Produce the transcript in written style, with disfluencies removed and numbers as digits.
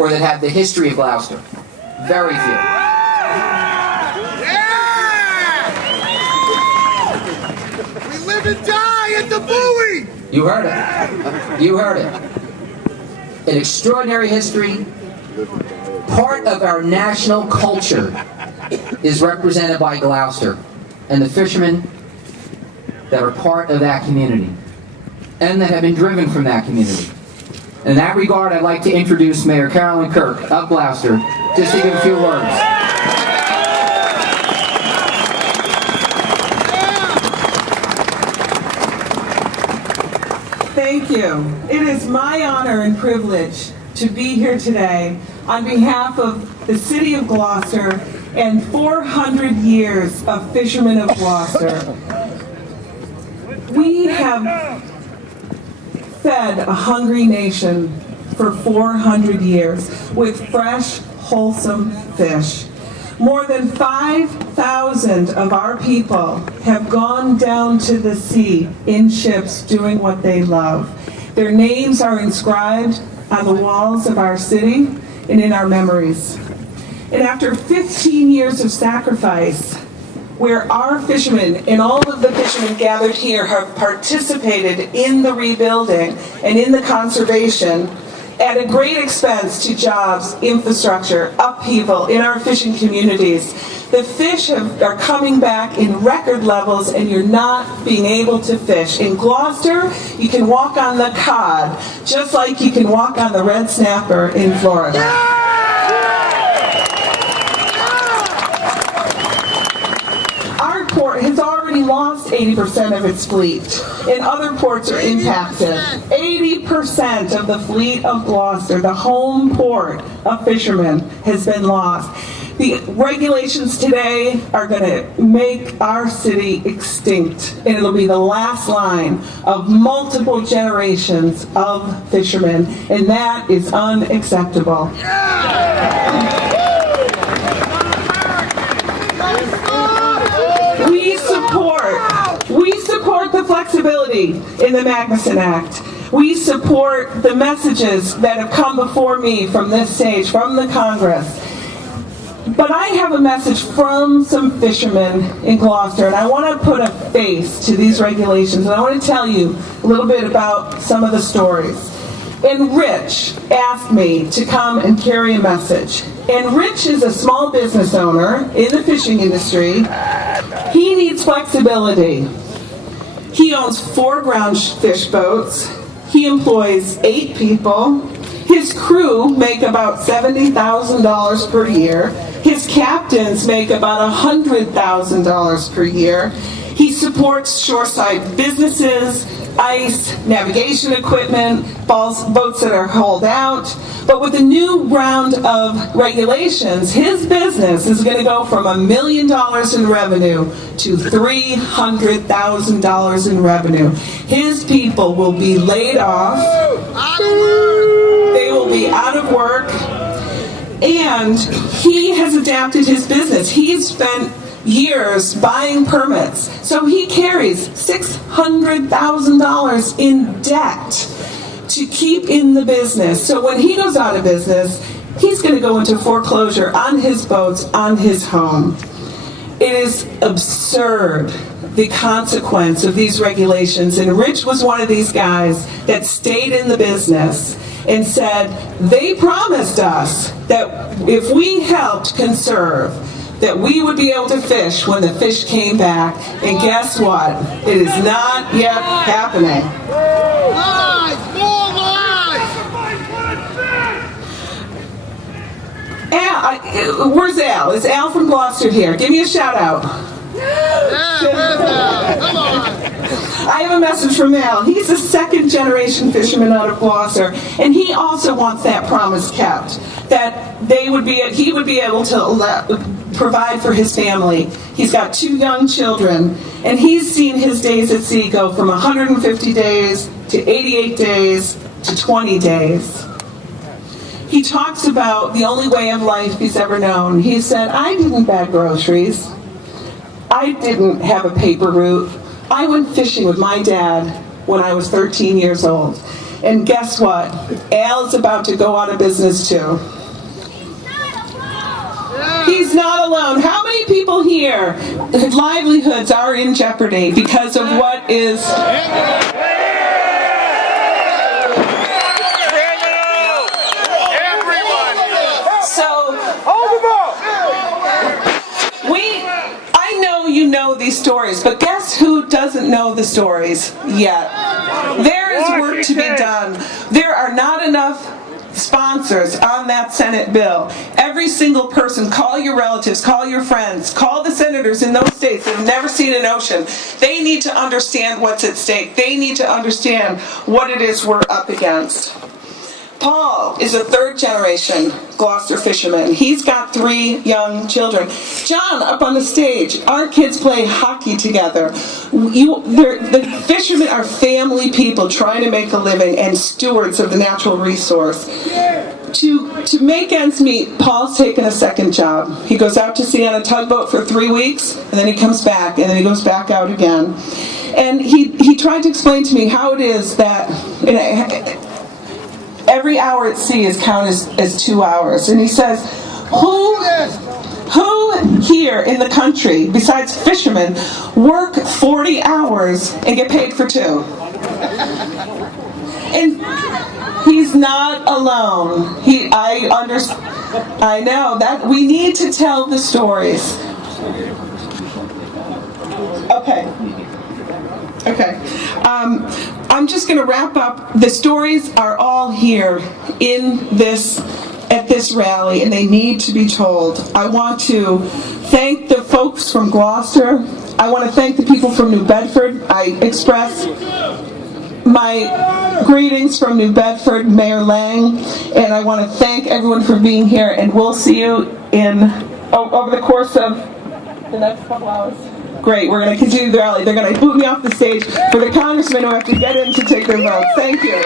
or that have the history of Gloucester. Very few. Yeah! We live and die at the buoy! You heard it. You heard it. An extraordinary history. Part of our national culture is represented by Gloucester and the fishermen that are part of that community and that have been driven from that community. In that regard, I'd like to introduce Mayor Carolyn Kirk of Gloucester, just to give a few words. Thank you. It is my honor and privilege to be here today on behalf of the City of Gloucester and 400 years of Fishermen of Gloucester. We have fed a hungry nation for 400 years with fresh, wholesome fish. More than 5,000 of our people have gone down to the sea in ships doing what they love. Their names are inscribed on the walls of our city and in our memories. And after 15 years of sacrifice, where our fishermen and all of the fishermen gathered here have participated in the rebuilding and in the conservation at a great expense to jobs, infrastructure, upheaval in our fishing communities. The fish are coming back in record levels and you're not being able to fish. In Gloucester, you can walk on the cod, just like you can walk on the red snapper in Florida. Our port has already lost 80% of its fleet, and other ports are impacted. 80% of the fleet of Gloucester, the home port of fishermen, has been lost. The regulations today are going to make our city extinct, and it'll be the last line of multiple generations of fishermen, and that is unacceptable. We support the flexibility in the Magnuson Act. We support the messages that have come before me from this stage, from the Congress. But I have a message from some fishermen in Gloucester, and I want to put a face to these regulations, and I want to tell you a little bit about some of the stories. And Rich asked me to come and carry a message. And Rich is a small business owner in the fishing industry. He needs flexibility. He owns 4 ground fish boats. He employs 8 people. His crew make about $70,000 per year. His captains make about $100,000 per year. He supports shoreside businesses, ice, navigation equipment, boats that are hauled out. But with the new round of regulations, his business is going to go from $1 million in revenue to $300,000 in revenue. His people will be laid off. They will be out of work. And he has adapted his business. He's spent years buying permits. So he carries $600,000 in debt to keep in the business. So when he goes out of business, he's going to go into foreclosure on his boats, on his home. It is absurd, the consequence of these regulations. And Rich was one of these guys that stayed in the business and said, they promised us that if we helped conserve, that we would be able to fish when the fish came back. And guess what? It is not yet happening. Lies! More lies! Where's Al? Is Al from Gloucester here? Give me a shout out. Come on! I have a message from Al. He's a second generation fisherman out of Gloucester, and he also wants that promise kept, that he would be able to provide for his family. He's got 2 young children, and he's seen his days at sea go from 150 days to 88 days to 20 days. He talks about the only way of life he's ever known. He said, I didn't bag groceries. I didn't have a paper route. I went fishing with my dad when I was 13 years old. And guess what? Al is about to go out of business too. He's not alone. How many people here, livelihoods are in jeopardy because of what is... You know these stories, but guess who doesn't know the stories yet? There is work to be done. There are not enough sponsors on that Senate bill. Every single person, call your relatives, call your friends, call the senators in those states that have never seen an ocean. They need to understand what's at stake. They need to understand what it is we're up against. Paul is a third-generation Gloucester fisherman. He's got 3 young children. John, up on the stage, our kids play hockey together. The fishermen are family people trying to make a living and stewards of the natural resource. To make ends meet, Paul's taken a second job. He goes out to sea on a tugboat for 3 weeks, and then he comes back, and then he goes back out again. And he tried to explain to me how it is that... every hour at sea is counted as 2 hours. And he says, who here in the country, besides fishermen, work 40 hours and get paid for 2? And he's not alone. I know that we need to tell the stories. Okay. I'm just going to wrap up. The stories are all here at this rally, and they need to be told. I want to thank the folks from Gloucester. I want to thank the people from New Bedford. I express my greetings from New Bedford, Mayor Lang, and I want to thank everyone for being here, and we'll see you over the course of the next couple hours. Great, we're going to continue the rally. They're going to boot me off the stage for the congressmen who have to get in to take their vote. Thank you.